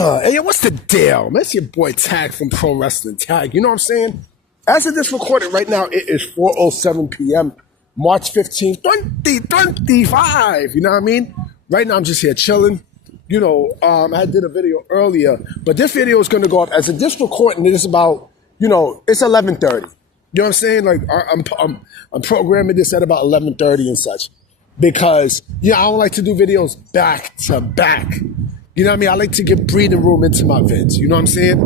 Hey, yo, what's the deal? Man, it's your boy Tag from Pro Wrestling Tag. You know what I'm saying? As of this recording right now, it is 4:07 p.m., March 15th, 2025. You know what I mean? Right now, I'm just here chilling. You know, I did a video earlier, but this video is going to go up as of this recording. It is about, you know, it's 11:30. You know what I'm saying? Like, I'm programming this at about 11:30 and such because, I don't like to do videos back to back. You know what I mean? I like to give breathing room into my vids. You know what I'm saying?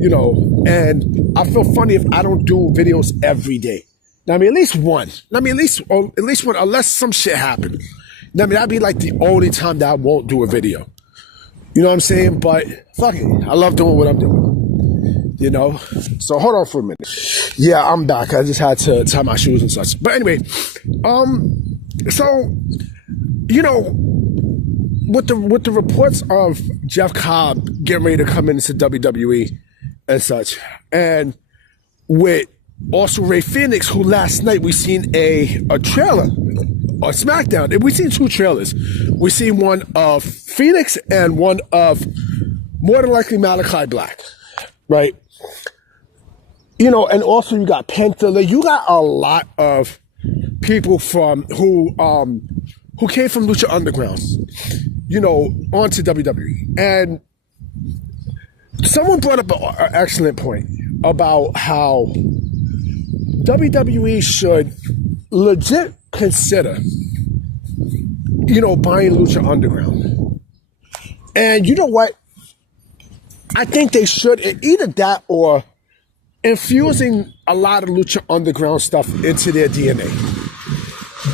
You know, and I feel funny if I don't do videos every day. Now, I mean, at least one. I mean, at least one, unless some shit happened. Now, I mean, that'd be like the only time that I won't do a video. You know what I'm saying? But fuck it. I love doing what I'm doing. You know? So hold on for a minute. Yeah, I'm back. I just had to tie my shoes and such. But anyway, so, you know, with the reports of Jeff Cobb getting ready to come into WWE and such, and with also Ray Phoenix, who last night we seen a trailer on SmackDown. We seen two trailers. We seen one of Phoenix and one of more than likely Malachi Black, right? You know, and also you got Panther. You got a lot of people who came from Lucha Underground, you know, onto WWE. And someone brought up an excellent point about how WWE should legit consider, you know, buying Lucha Underground. And you know what? I think they should, either that or infusing a lot of Lucha Underground stuff into their DNA.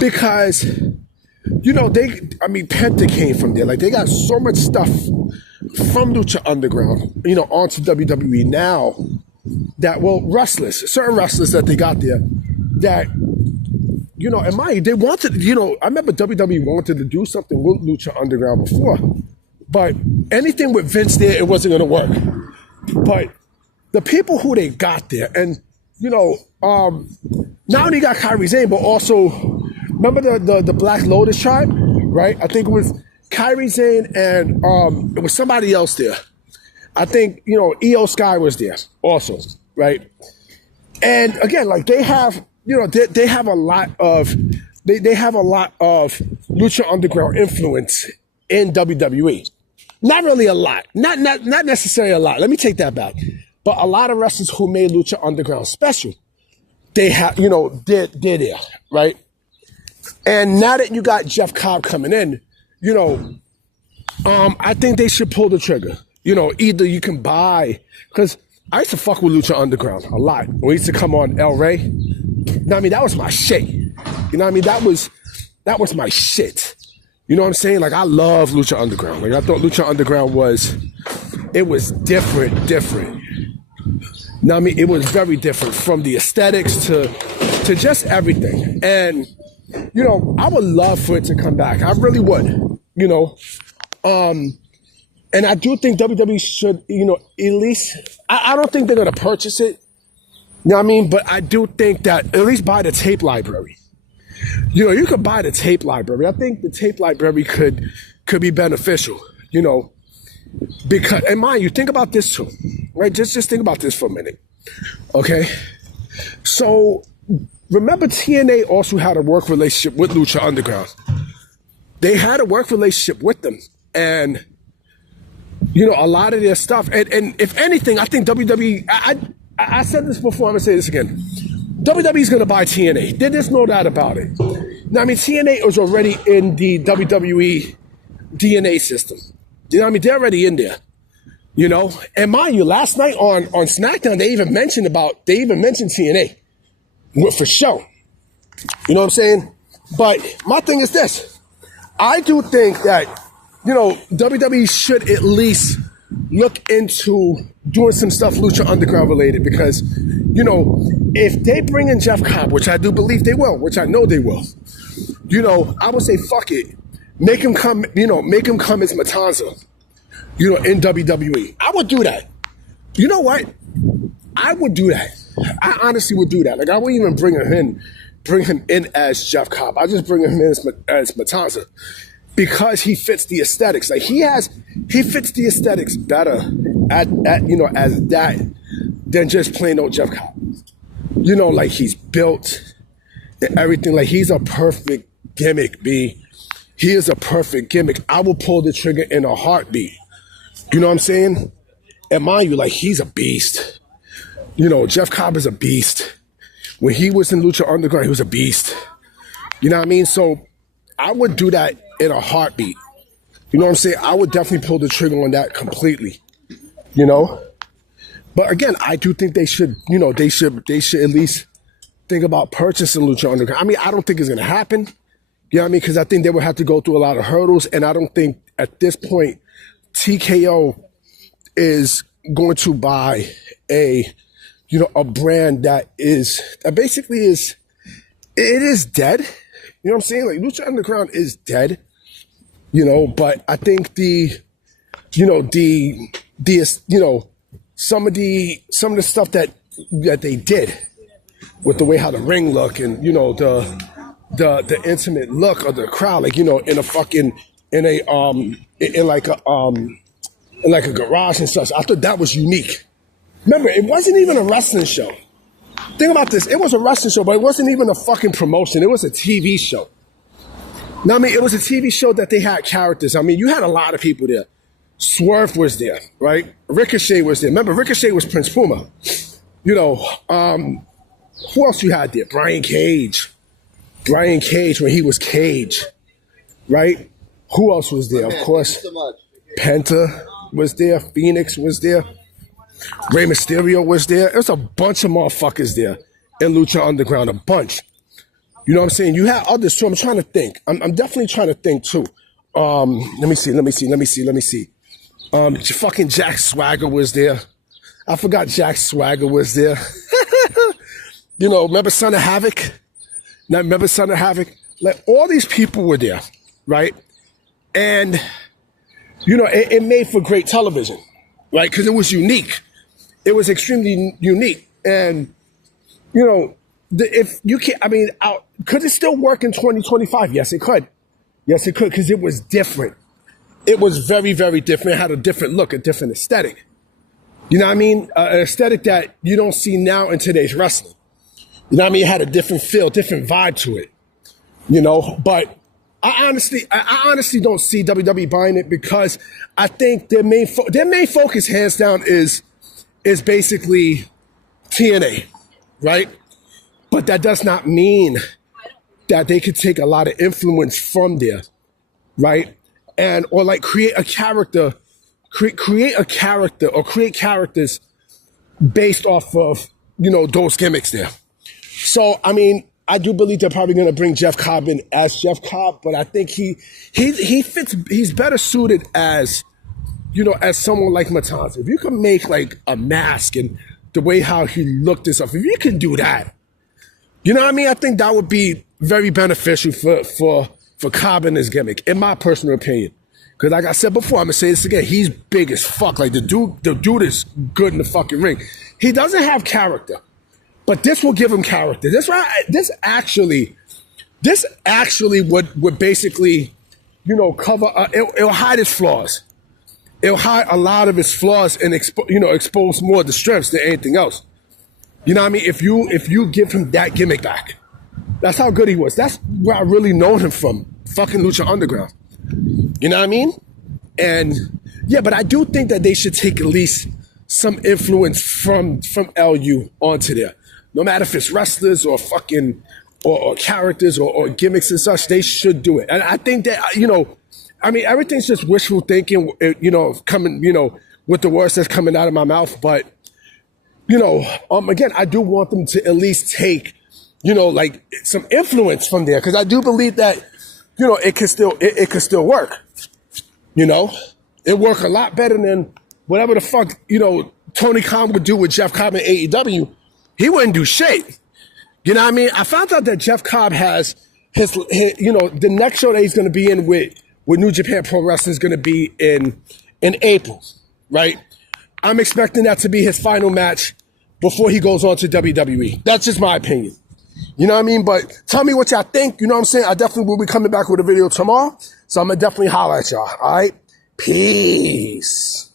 Because, you know, Penta came from there. Like, they got so much stuff from Lucha Underground, you know, onto WWE now that, well, certain wrestlers that they got there that, you know, in mind, they wanted, you know, I remember WWE wanted to do something with Lucha Underground before, but anything with Vince there, it wasn't going to work. But the people who they got there, and, you know, not only got Kairi Sane, but also, remember the Black Lotus tribe, right? I think it was Kairi Sane and it was somebody else there. I think, you know, Io Sky was there also, right? And again, like they have, you know, they have a lot of, they have a lot of Lucha Underground influence in WWE. Not really a lot, not necessarily a lot. Let me take that back. But a lot of wrestlers who made Lucha Underground special, they have, you know, they're there, right? And now that you got Jeff Cobb coming in, you know, I think they should pull the trigger. You know, either you can buy, because I used to fuck with Lucha Underground a lot. We used to come on El Rey. You know what I mean? That was my shit. You know what I mean? That was my shit. You know what I'm saying? Like, I love Lucha Underground. Like, I thought Lucha Underground was different. You know what I mean? It was very different, from the aesthetics to just everything. And, you know, I would love for it to come back. I really would, you know. And I do think WWE should, you know, at least, I don't think they're going to purchase it. You know what I mean? But I do think that at least buy the tape library. You know, you could buy the tape library. I think the tape library could be beneficial, you know, because, and mind you, think about this too, right? Just think about this for a minute. Okay. So remember, TNA also had a work relationship with Lucha Underground. They had a work relationship with them. And, you know, a lot of their stuff, and if anything, I think WWE, I said this before, I'm going to say this again. WWE's going to buy TNA. There's no doubt about it. Now, I mean, TNA was already in the WWE DNA system. You know what I mean? They're already in there, you know? And mind you, last night on SmackDown, they even mentioned TNA for show. You know what I'm saying? But my thing is this. I do think that, you know, WWE should at least look into doing some stuff Lucha Underground related, because, you know, if they bring in Jeff Cobb, which I do believe they will, which I know they will, you know, I would say fuck it. Make him come as Matanza, you know, in WWE. I would do that. You know what? I would do that. I honestly would do that. Like, I wouldn't even bring him in as Jeff Cobb. I just bring him in as Matanza. because he fits the aesthetics. Like he fits the aesthetics better at as that than just plain old Jeff Cobb. Like he's built and everything. Like he's a perfect gimmick, B. He is a perfect gimmick. I will pull the trigger in a heartbeat. You know what I'm saying? And mind you, like he's a beast. Jeff Cobb is a beast. When he was in Lucha Underground, he was a beast. You know what I mean? So I would do that in a heartbeat. You know what I'm saying? I would definitely pull the trigger on that completely. But again, I do think they should, they should at least think about purchasing Lucha Underground. I mean, I don't think it's gonna happen. You know what I mean? Because I think they would have to go through a lot of hurdles, and I don't think at this point TKO is going to buy a brand that basically is dead. You know what I'm saying? Like Lucha Underground is dead. But I think some of the stuff that they did with the way how the ring look and the intimate look of the crowd, like in like a garage and such. I thought that was unique. Remember, it wasn't even a wrestling show. Think about this. It was a wrestling show, but it wasn't even a fucking promotion. It was a TV show. Now, I mean, it was a TV show that they had characters. I mean, you had a lot of people there. Swerve was there, right? Ricochet was there. Remember, Ricochet was Prince Puma. Who else you had there? Brian Cage when he was Cage, right? Who else was there? Of course, Penta was there. Phoenix was there. Rey Mysterio was there. There's a bunch of motherfuckers there in Lucha Underground, a bunch. You know what I'm saying? You had others too. I'm trying to think. I'm definitely trying to think too. Let me see. Fucking Jack Swagger was there. I forgot Jack Swagger was there. Remember Son of Havoc? Now, remember Son of Havoc? Like, all these people were there, right? And, it made for great television, right? Because it was unique. It was extremely unique. And, if you can't, I mean, could it still work in 2025? Yes, it could. Yes, it could, because it was different. It was very, very different. It had a different look, a different aesthetic. You know what I mean? An aesthetic that you don't see now in today's wrestling. You know what I mean? It had a different feel, different vibe to it. But I honestly don't see WWE buying it because I think their main focus, hands down, is basically TNA, right? But that does not mean that they could take a lot of influence from there, right? Or like create a character, create characters based off of, those gimmicks there. So, I mean, I do believe they're probably going to bring Jeff Cobb in as Jeff Cobb, but I think he fits, he's better suited as someone like Matanza. If you can make like a mask and the way how he looked and stuff, if you can do that, you know what I mean? I think that would be very beneficial for Cobb and his gimmick, in my personal opinion. Because like I said before, I'm going to say this again, he's big as fuck. Like the dude is good in the fucking ring. He doesn't have character, but this will give him character. This actually would basically, cover, it'll hide his flaws. It'll hide a lot of his flaws and expose more of the strengths than anything else. You know what I mean? If you give him that gimmick back, that's how good he was. That's where I really known him from, fucking Lucha Underground. You know what I mean? And yeah, but I do think that they should take at least some influence from LU onto there. No matter if it's wrestlers or fucking or characters or gimmicks and such, they should do it. And I think that I mean, everything's just wishful thinking, coming, with the words that's coming out of my mouth. But, again, I do want them to at least take, like some influence from there. Cause I do believe that, it could still work. It work a lot better than whatever the fuck, Tony Khan would do with Jeff Cobb in AEW. He wouldn't do shit. You know what I mean? I found out that Jeff Cobb has his the next show that he's going to be in with New Japan Pro Wrestling is going to be in April, right? I'm expecting that to be his final match before he goes on to WWE. That's just my opinion. You know what I mean? But tell me what y'all think. You know what I'm saying? I definitely will be coming back with a video tomorrow. So I'm going to definitely holler at y'all. All right? Peace.